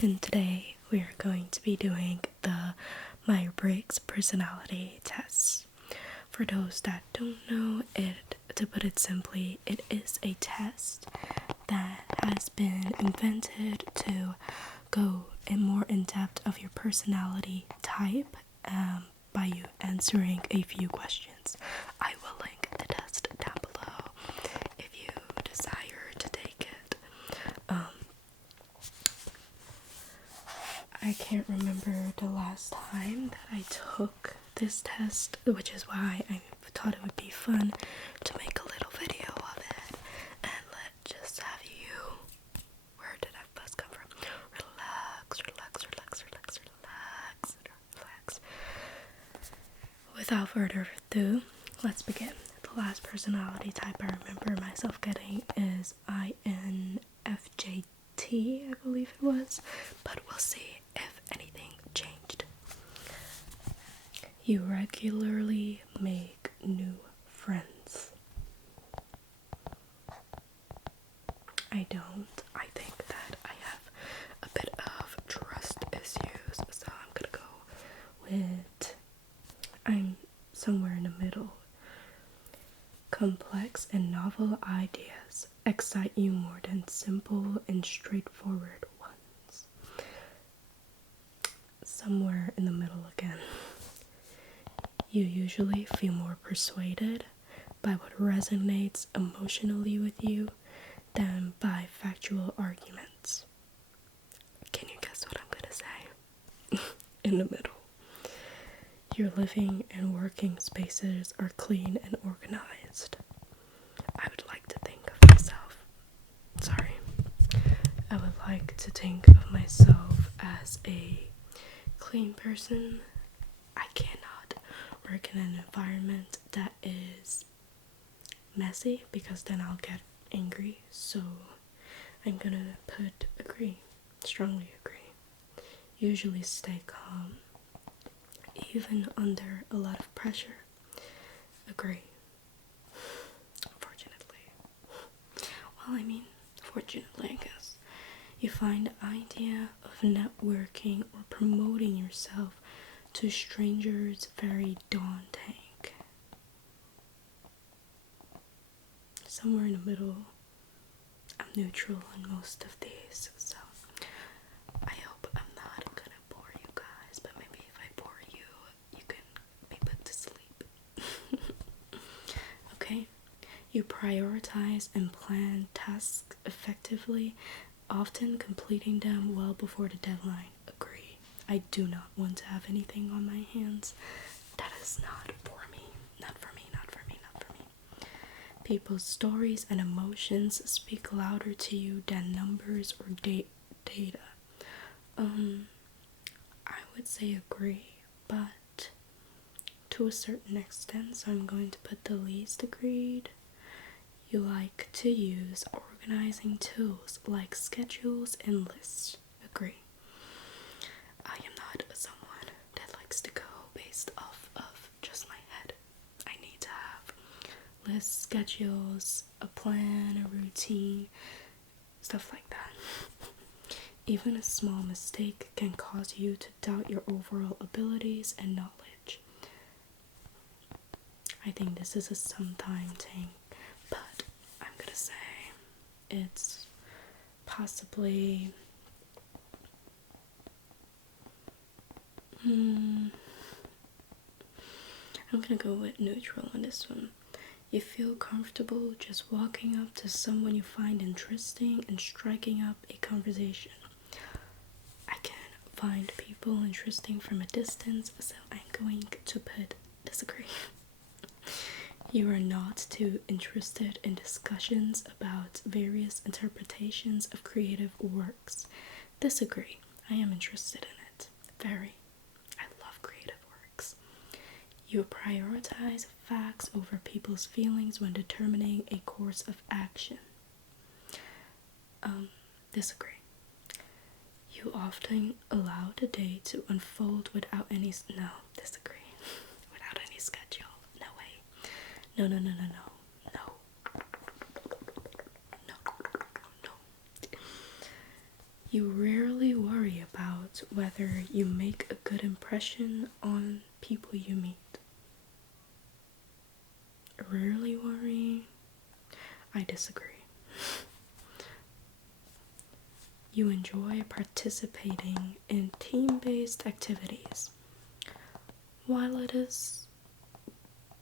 and today we are going to be doing the MYERS-BRIGGS personality test. For those that don't know it, to put it simply, it is a test that has been invented to go more in depth of your personality type by you answering a few questions. I will link the test down below if you desire to take it. I can't remember the last time that I took this test, which is why I thought it would be fun to make a little video of it. And let's just have you, where did that buzz come from? Relax, relax, relax, relax, relax, relax. Without further ado, let's begin. The last personality type I remember myself getting is INFJT, I believe it was, but we'll see if anything changed. You regularly make new friends. I don't. I think that I have a bit of trust issues, so I'm gonna go with, I'm somewhere in the middle. Complex and novel ideas excite you more than simple and straightforward ones. Somewhere in the middle again. You usually feel more persuaded by what resonates emotionally with you than by factual arguments. Can you guess what I'm gonna say? In the middle. Your living and working spaces are clean and organized. I would like to think of myself, I would like to think of myself as a clean person. I cannot work in an environment that is messy because then I'll get angry, so I'm gonna put agree, strongly agree. Usually stay calm, even under a lot of pressure. Agree. Fortunately, I guess. You find the idea of networking or promoting yourself to strangers very daunting. Somewhere in the middle. I'm neutral on most of these, so I hope I'm not gonna bore you guys, but maybe if I bore you, you can be put to sleep. Okay? You prioritize and plan tasks effectively, often completing them well before the deadline. Agree. I do not want to have anything on my hands. That is not for me. Not for me, not for me, not for me. People's stories and emotions speak louder to you than numbers or data. I would say agree, but to a certain extent, so I'm going to put the least agreed. You like to use organizing tools like schedules and lists. Agree. I am not someone that likes to go based off of just my head. I need to have lists, schedules, a plan, a routine, stuff like that. Even a small mistake can cause you to doubt your overall abilities and knowledge. I think this is a sometime thing, but I'm gonna say it's possibly I'm gonna go with neutral on this one. You feel comfortable just walking up to someone you find interesting and striking up a conversation. I can find people interesting from a distance, so I'm going to put disagree. You are not too interested in discussions about various interpretations of creative works. Disagree. I am interested in it. Very. I love creative works. You prioritize facts over people's feelings when determining a course of action. Disagree. You often allow the day to unfold without any disagree. Without any schedule. No way. No. You rarely worry about whether you make a good impression on people you meet. Rarely worry. I disagree. You enjoy participating in team-based activities. While it is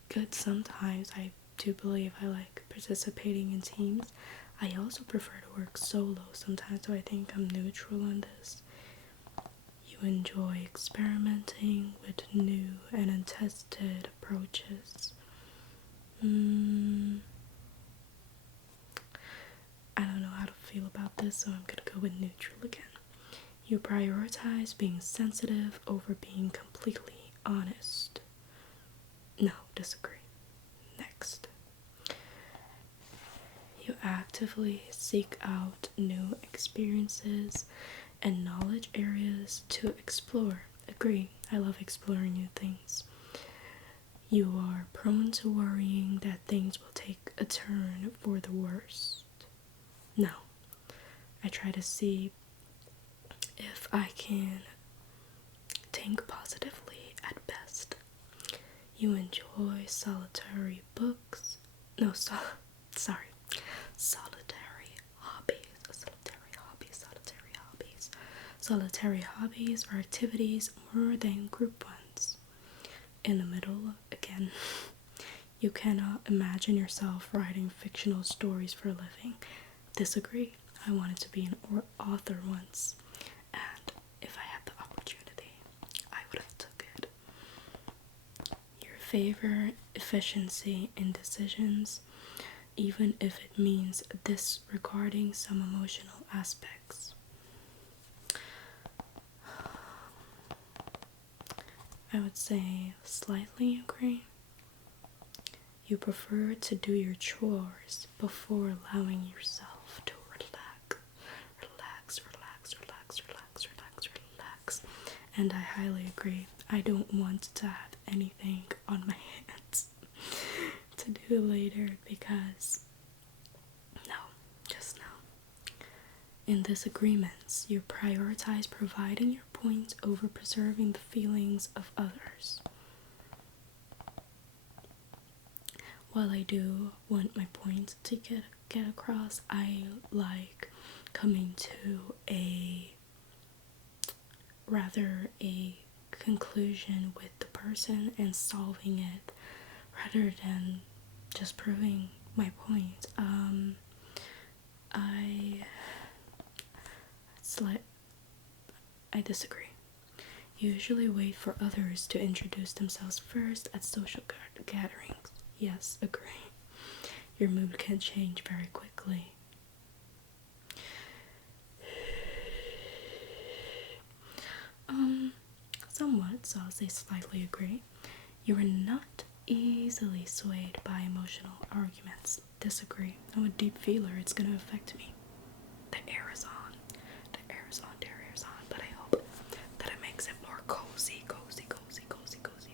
good sometimes, I do believe I like participating in teams. I also prefer to work solo sometimes, so I think I'm neutral on this. You enjoy experimenting with new and untested approaches. I don't know how to feel about this, so I'm gonna go with neutral again. You prioritize being sensitive over being completely honest. No, disagree. Next. You actively seek out new experiences and knowledge areas to explore. Agree, I love exploring new things. You are prone to worrying that things will take a turn for the worst. No, I try to see if I can think positively at best. You enjoy solitary books. No, sorry. Solitary hobbies. Solitary hobbies are activities more than group ones. In the middle, again, you cannot imagine yourself writing fictional stories for a living. Disagree. I wanted to be an author once, and if I had the opportunity, I would have took it. Your favor efficiency in decisions, even if it means disregarding some emotional aspects. I would say slightly agree. You prefer to do your chores before allowing yourself to relax. And I highly agree. I don't want to have anything on my hands to do later because just no. In disagreements, you prioritize providing your points over preserving the feelings of others. While I do want my points to get across, I like coming to a conclusion with the person and solving it rather than just proving my point. I disagree. You usually wait for others to introduce themselves first at social gatherings. Yes, agree. Your mood can change very quickly. Somewhat, so I'll say slightly agree. You are not easily swayed by emotional arguments. Disagree. I'm a deep feeler. It's gonna affect me. The air is on, but I hope that it makes it more cozy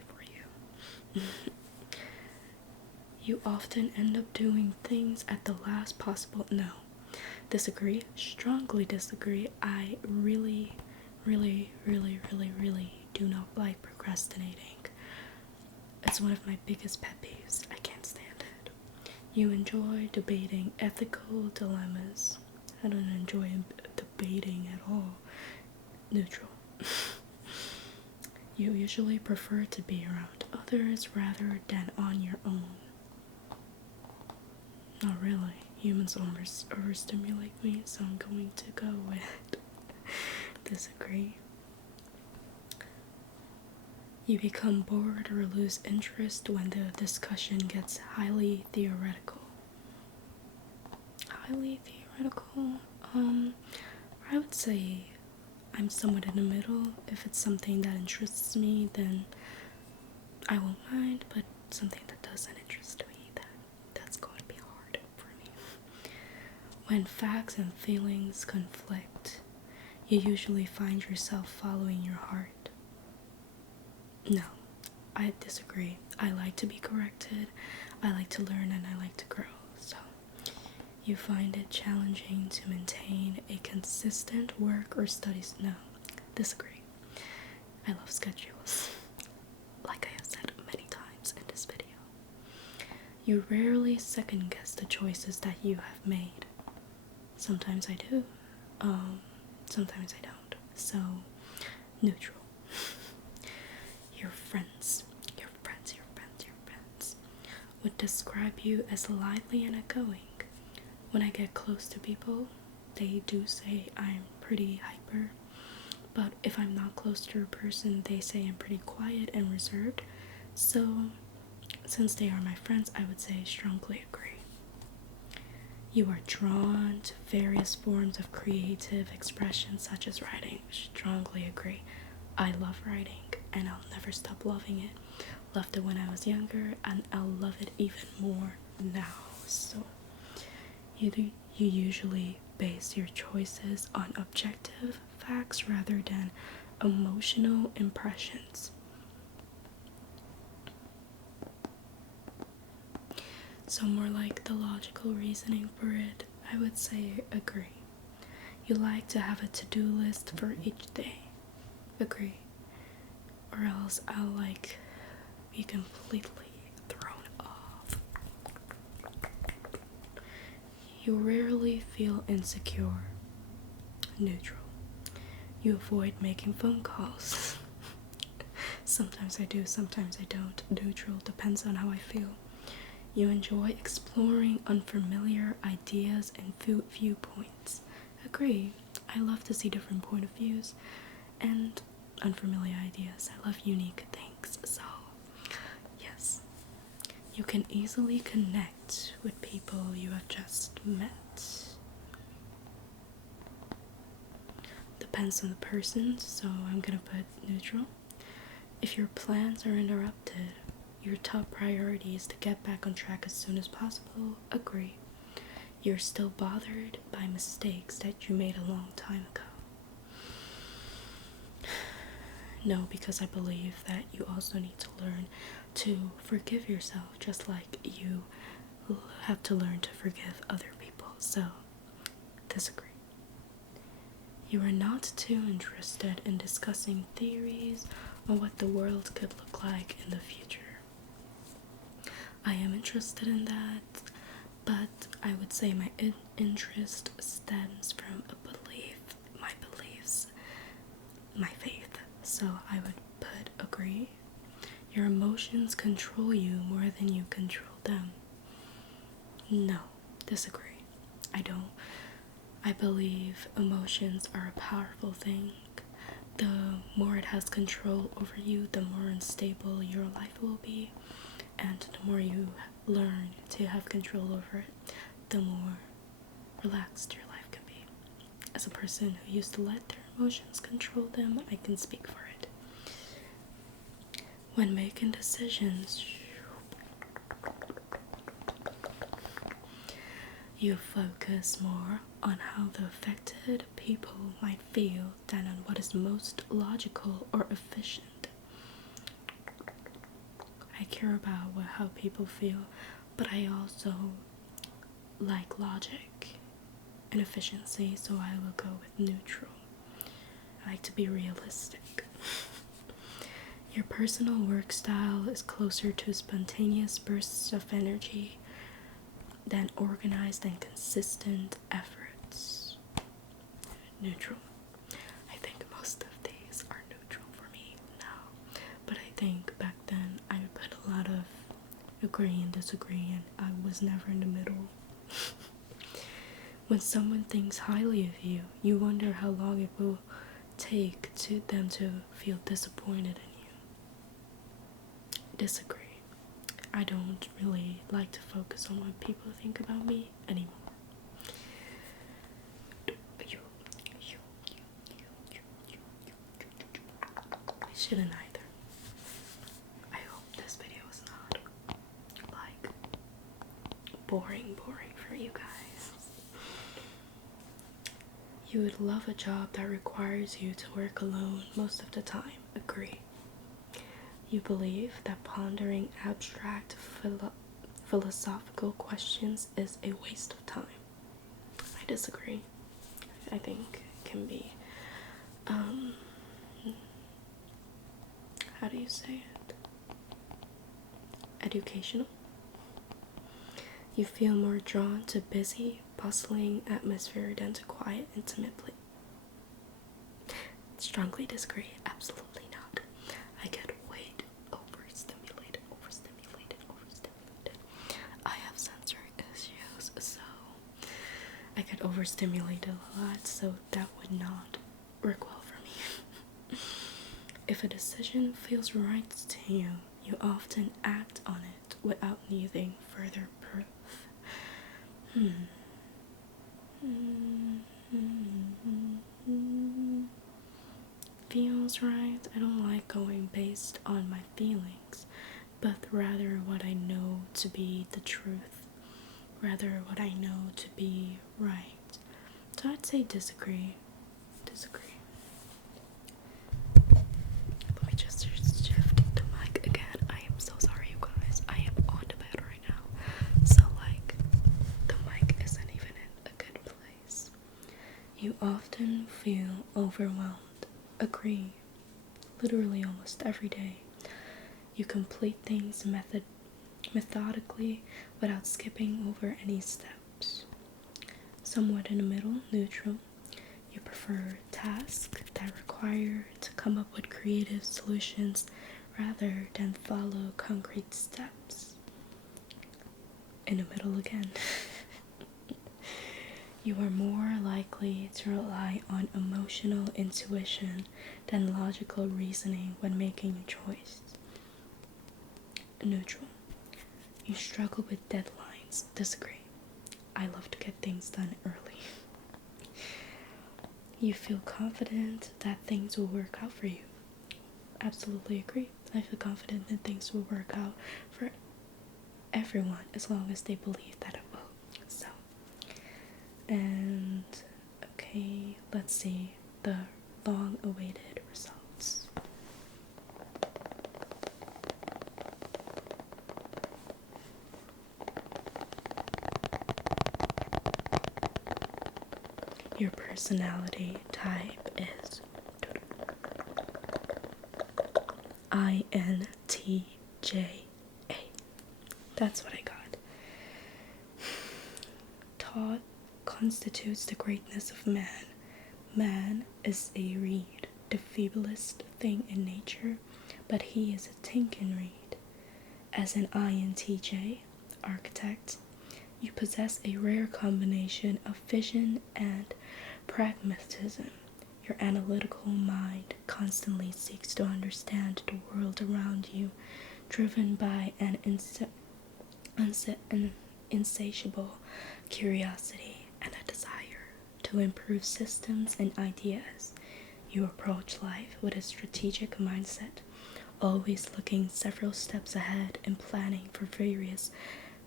for you. You often end up doing things at the last possible. No, disagree. Strongly disagree. I really do not like procrastinating. It's one of my biggest pet peeves. I can't stand it. You enjoy debating ethical dilemmas. I don't enjoy debating at all. Neutral. You usually prefer to be around others rather than on your own. Not really. Humans overstimulate me, so I'm going to go with disagree. You become bored or lose interest when the discussion gets highly theoretical. I would say I'm somewhat in the middle. If it's something that interests me, then I won't mind, but something that doesn't interest me, that's going to be hard for me. When facts and feelings conflict, you usually find yourself following your heart. No, I disagree. I like to be corrected, I like to learn, and I like to grow. So, you find it challenging to maintain a consistent work or studies? No, disagree. I love schedules, like I have said many times in this video. You rarely second guess the choices that you have made. Sometimes I do, sometimes I don't. So, neutral. Your friends would describe you as lively and outgoing. When I get close to people, they do say I'm pretty hyper. But if I'm not close to a person, they say I'm pretty quiet and reserved. So, since they are my friends, I would say strongly agree. You are drawn to various forms of creative expression, such as writing. Strongly agree. I love writing, and I'll never stop loving it. Loved it when I was younger, and I'll love it even more now. So, you usually base your choices on objective facts rather than emotional impressions. So more like the logical reasoning for it, I would say agree. You like to have a to-do list for each day. Agree. Or else I'll be completely thrown off. You rarely feel insecure. Neutral. You avoid making phone calls. Sometimes I do, sometimes I don't. Neutral, depends on how I feel. You enjoy exploring unfamiliar ideas and viewpoints. Agree. I love to see different point of views and unfamiliar ideas. I love unique things. So, yes. You can easily connect with people you have just met. Depends on the person, so I'm gonna put neutral. If your plans are interrupted, your top priority is to get back on track as soon as possible. Agree. You're still bothered by mistakes that you made a long time ago. No, because I believe that you also need to learn to forgive yourself, just like you have to learn to forgive other people. So, disagree. You are not too interested in discussing theories on what the world could look like in the future. I am interested in that, but I would say my interest stems from a belief, my beliefs, my faith. So I would put agree. Your emotions control you more than you control them. No, disagree. I don't. I believe emotions are a powerful thing. The more it has control over you, the more unstable your life will be. And the more you learn to have control over it, the more relaxed your life can be. As a person who used to let their emotions control them, I can speak for it. When making decisions, you focus more on how the affected people might feel than on what is most logical or efficient. I care about how people feel, but I also like logic and efficiency, so I will go with neutral. I like to be realistic. Your personal work style is closer to spontaneous bursts of energy than organized and consistent efforts. Neutral. I think most of these are neutral for me now, but I think back then I would put a lot of agree and disagree, and I was never in the middle. When someone thinks highly of you, you wonder how long it will take to them to feel disappointed in you. Disagree. I don't really like to focus on what people think about me anymore. I shouldn't either. I hope this video is not boring for you guys. You would love a job that requires you to work alone most of the time. Agree. You believe that pondering abstract philosophical questions is a waste of time. I disagree. I think it can be how do you say it? Educational. You feel more drawn to busy, bustling atmosphere than to quiet, intimate place. Strongly disagree. Absolutely not. I get way overstimulated. I have sensory issues, so I get overstimulated a lot, so that would not work well for me. If a decision feels right to you, you often act on it without needing further proof. Feels right. I don't like going based on my feelings, but rather what I know to be the truth, rather what I know to be right. So I'd say disagree. Let me just shift the mic again. I am so sorry, you guys. I am on the bed right now, so like the mic isn't even in a good place. You often feel overwhelmed. Agree. Literally almost every day. You complete things methodically without skipping over any steps. Somewhat in the middle, neutral. You prefer tasks that require to come up with creative solutions rather than follow concrete steps. In the middle again. You are more likely to rely on emotional intuition than logical reasoning when making a choice. Neutral. You struggle with deadlines. Disagree. I love to get things done early. You feel confident that things will work out for you. Absolutely agree. I feel confident that things will work out for everyone as long as they believe that it will. So, and okay, let's see the long-awaited results. Your personality type is INTJ. That's what I got. Thought constitutes the greatness of man. Man is a reed, the feeblest thing in nature, but he is a tinking reed. As an INTJ, architect, you possess a rare combination of vision and pragmatism. Your analytical mind constantly seeks to understand the world around you, driven by an insatiable curiosity and a desire to improve systems and ideas. You approach life with a strategic mindset, always looking several steps ahead and planning for various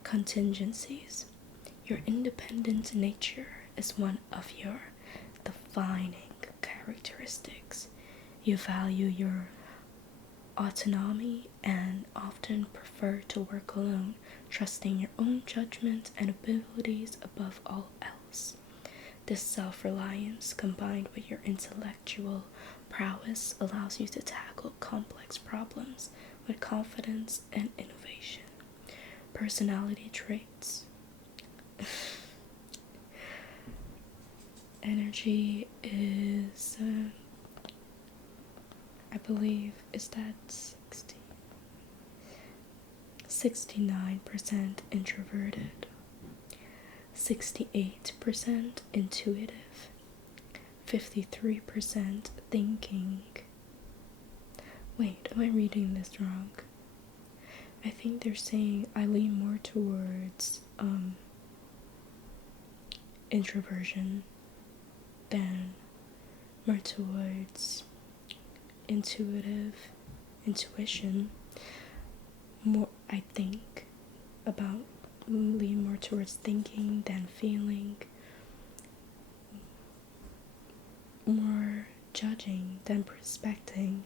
contingencies. Your independent nature is one of your defining characteristics. You value your autonomy and often prefer to work alone, trusting your own judgment and abilities above all else. This self-reliance, combined with your intellectual prowess, allows you to tackle complex problems with confidence and innovation. Personality traits. Energy is, I believe, is that 69% introverted, 68% intuitive, 53% thinking. Wait, am I reading this wrong? I think they're saying I lean more towards introversion than more towards intuition. More, I think, about lean more towards thinking than feeling, more judging than prospecting,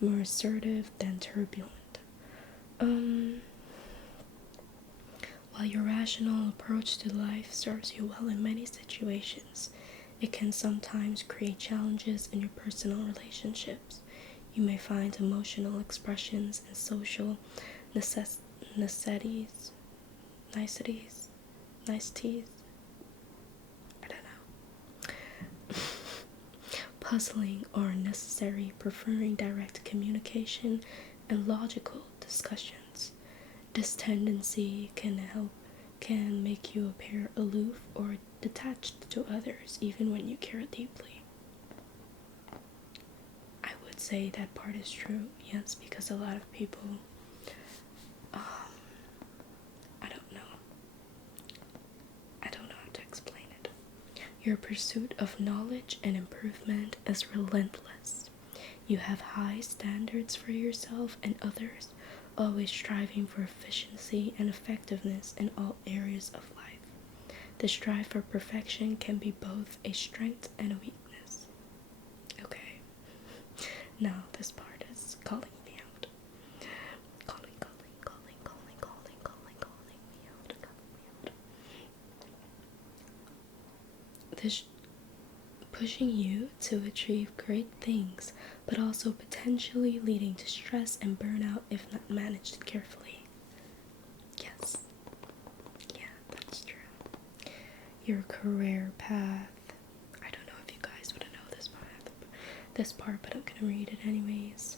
more assertive than turbulent. While your rational approach to life serves you well in many situations, it can sometimes create challenges in your personal relationships. You may find emotional expressions and social niceties, I don't know, puzzling or necessary, preferring direct communication and logical discussions. This tendency can make you appear aloof or detached to others, even when you care deeply. I would say that part is true, yes, because a lot of people, I don't know how to explain it. Your pursuit of knowledge and improvement is relentless. You have high standards for yourself and others, always striving for efficiency and effectiveness in all areas of life. The strive for perfection can be both a strength and a weakness. Okay, now this part is calling me out. Calling me out. This pushing you to achieve great things, but also potentially leading to stress and burnout if not managed carefully. Yes. Yeah, that's true. Your career path. I don't know if you guys would know this part, but I'm gonna read it anyways.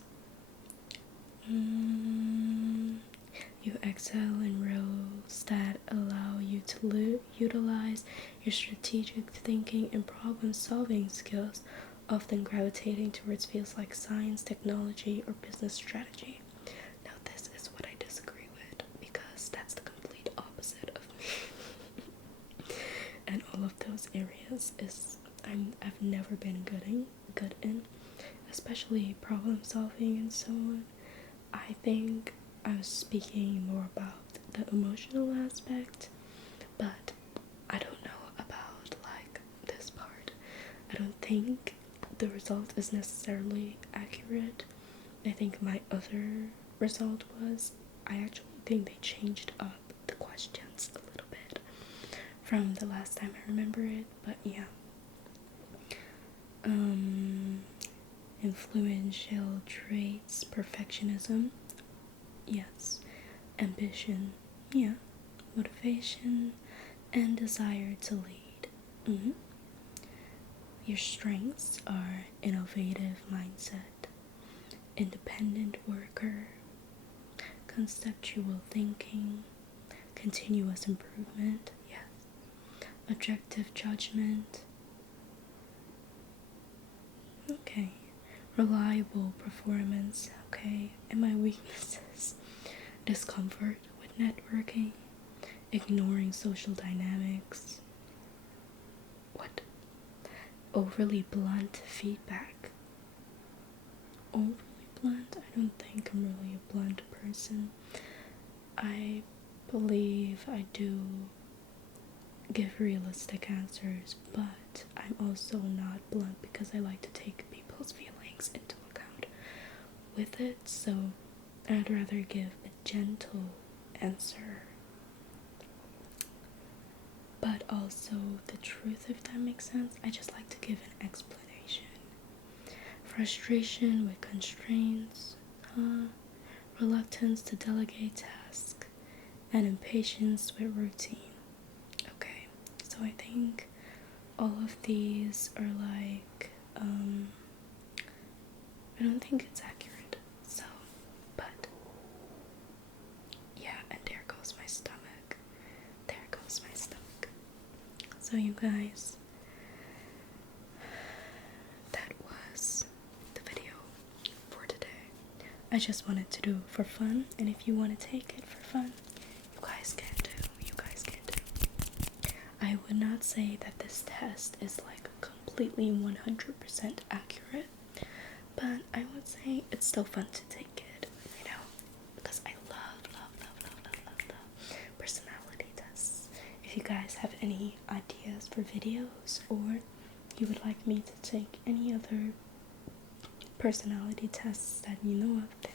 You excel in roles that allow you to utilize your strategic thinking and problem-solving skills, often gravitating towards fields like science, technology, or business strategy. Now, this is what I disagree with, because that's the complete opposite of me. And all of those areas I've never been good in, especially problem-solving and so on. I think I was speaking more about the emotional aspect, but I don't know about like this part. I don't think the result is necessarily accurate. I think my other result was, I actually think they changed up the questions a little bit from the last time I remember it, but yeah. Influential traits, perfectionism, yes. Ambition, yeah. Motivation and desire to lead. Your strengths are innovative mindset, independent worker, conceptual thinking, continuous improvement, yes. Objective judgment, okay. Reliable performance, okay. And my weaknesses: discomfort with networking, ignoring social dynamics, what? Overly blunt feedback. Overly blunt? I don't think I'm really a blunt person. I believe I do give realistic answers, but I'm also not blunt because I like to take people's feelings into account with it, so I'd rather give a gentle answer, but also the truth, if that makes sense. I just like to give an explanation. Frustration with constraints, reluctance to delegate tasks, and impatience with routine. Okay, so I think all of these are like, I don't think it's accurate, so, but, yeah, and there goes my stomach. So you guys, that was the video for today. I just wanted to do it for fun, and if you want to take it for fun, you guys can do. I would not say that this test is like completely 100% accurate, but I would say it's still fun to take it, because I love personality tests. If you guys have any ideas for videos, or you would like me to take any other personality tests that you know of, then